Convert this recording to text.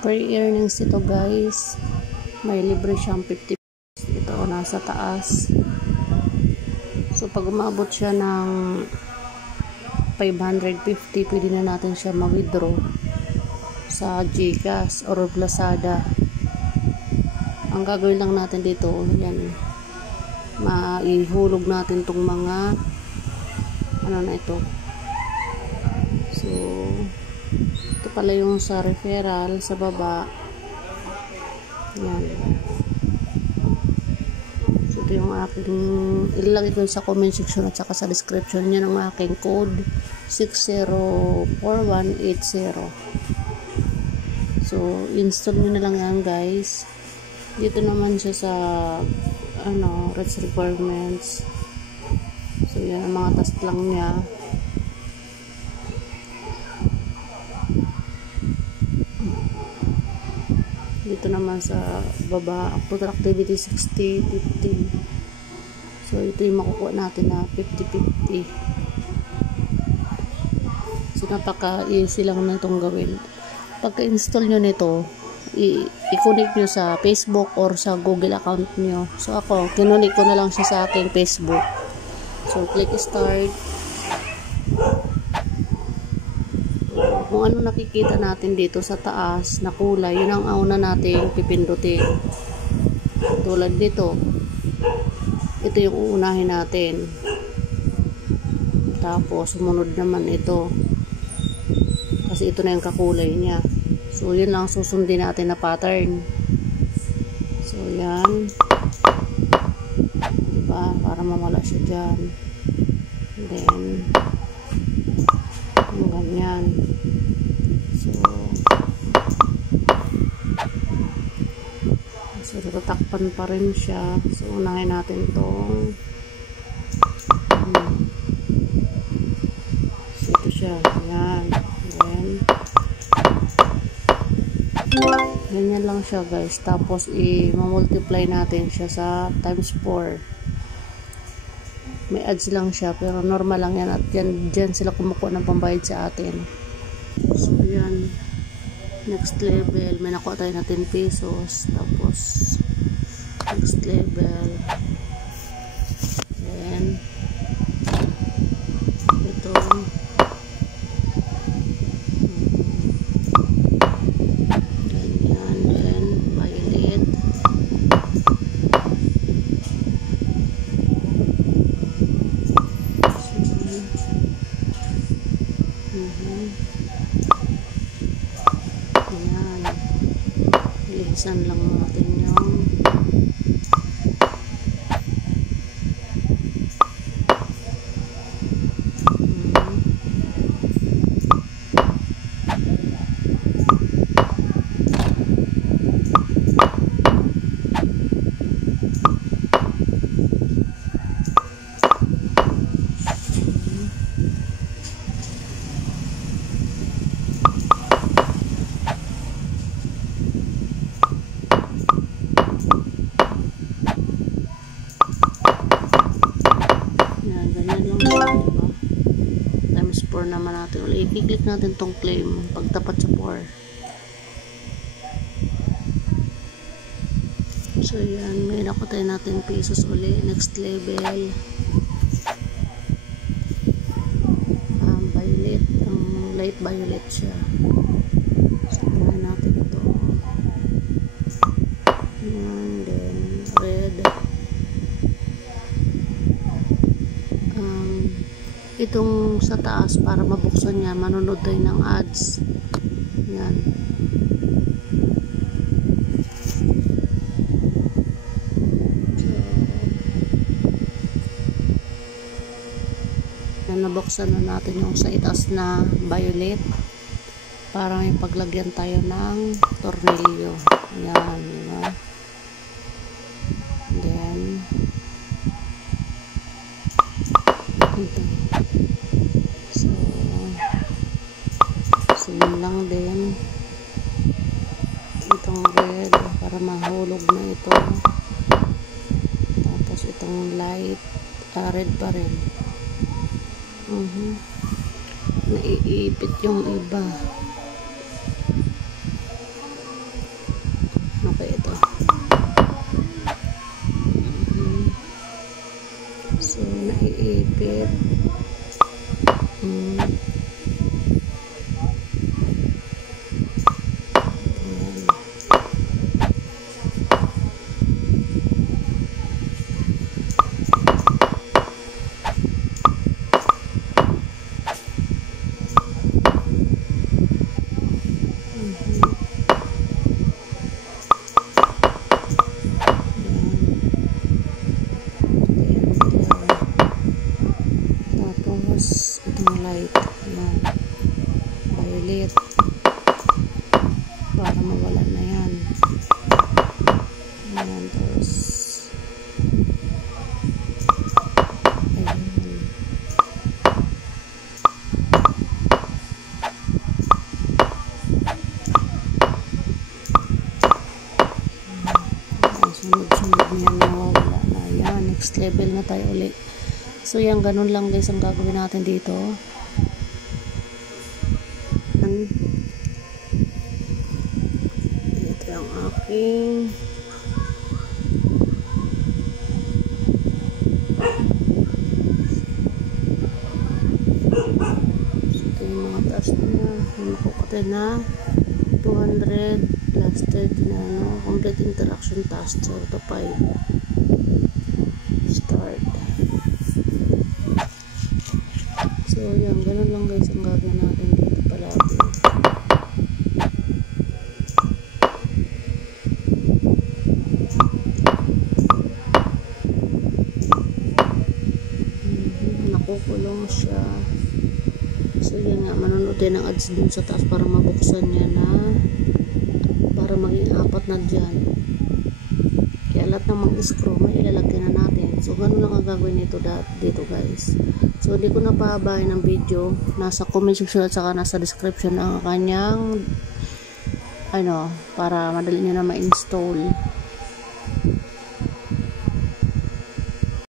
Free earnings ito guys. May libre siyang 50 pesos. Ito nasa taas. So pag umabot siya ng 550, pwede na natin siya ma-withdraw sa GCash or Lazada. Ang gagawin lang natin dito, yan, maihulog natin tong mga ano na ito. So ito pala yung sa referral sa baba. Yan. So ito yung aking ilalagay ko sa comment section at saka sa description niya ng aking code 604180. So install nyo na lang yan guys. Dito naman siya sa rights requirements. So yan ang mga task lang niya. Dito naman sa baba, total activity 60-50. So ito yung makukuha natin na 50-50. So napaka easy lang na itong gawin. Pagka-install nyo nito, i-connect nyo sa Facebook or sa Google account nyo. So ako, kinunik ko na lang siya sa aking Facebook. So click start. Kung ano nakikita natin dito sa taas na kulay, yun ang una nating pipindutin. Tulad dito, ito yung uunahin natin. Tapos sumunod naman ito, kasi ito na yung kakulay niya. So yun lang susundin natin na pattern. So yan, diba, para mamala siya dyan. Then yung ganyan. So tatakpan pa rin siya. So unahin natin itong so ito siya, yan. Then ganyan lang siya guys. Tapos i-multiply natin siya sa times 4. May ads lang siya pero normal lang yan, at dyan sila kumukuha ng pambayad sa atin. So yan, next level, may nakuha tayo na 10 pesos. Tapos next level, then ito ganyan, then violet. Ayan, ilisan lang natin yung times 4 naman natin. I-click natin tong claim pagtapat sa 4. So yan, may nakuha tayo natin pesos uli. Next level, violet, light violet siya. So gawin natin ito. And then red. Itong sa taas, para mabuksan niya, manonood tayo ng ads. Yan. So, nabuksan na natin yung sa itaas na violet para may paglagyan tayo ng tornilyo. Yan, diba? Then ito. So yun lang din. Itong red para mahulog na ito. Tapos itong light, red pa rin. Naiipit yung iba. para mawala na yan. Ayan, tapos ayan. Sunod-sunod niyan nawawala na. Ayan, next level na tayo ulit. So yan, ganun lang guys ang gagawin natin dito. Ito yung aking ito yung mga task niya. Hindi po kasi na 200 plus 30 na complete interaction task. So ito 5 start. So yan, ganun lang guys ang gagawin natin dito palagi. Nakukulong siya. So yan nga, manonood din ng ads dun sa taas para mabuksan niya na para maging 4 na dyan. Kaya lahat ng mag-scroll may ilalagyan na natin. So ganun lang ang gagawin nito dito guys. So hindi ko napahabahin ng video. Nasa comment section at saka nasa description ang kanyang para madali nyo na ma-install.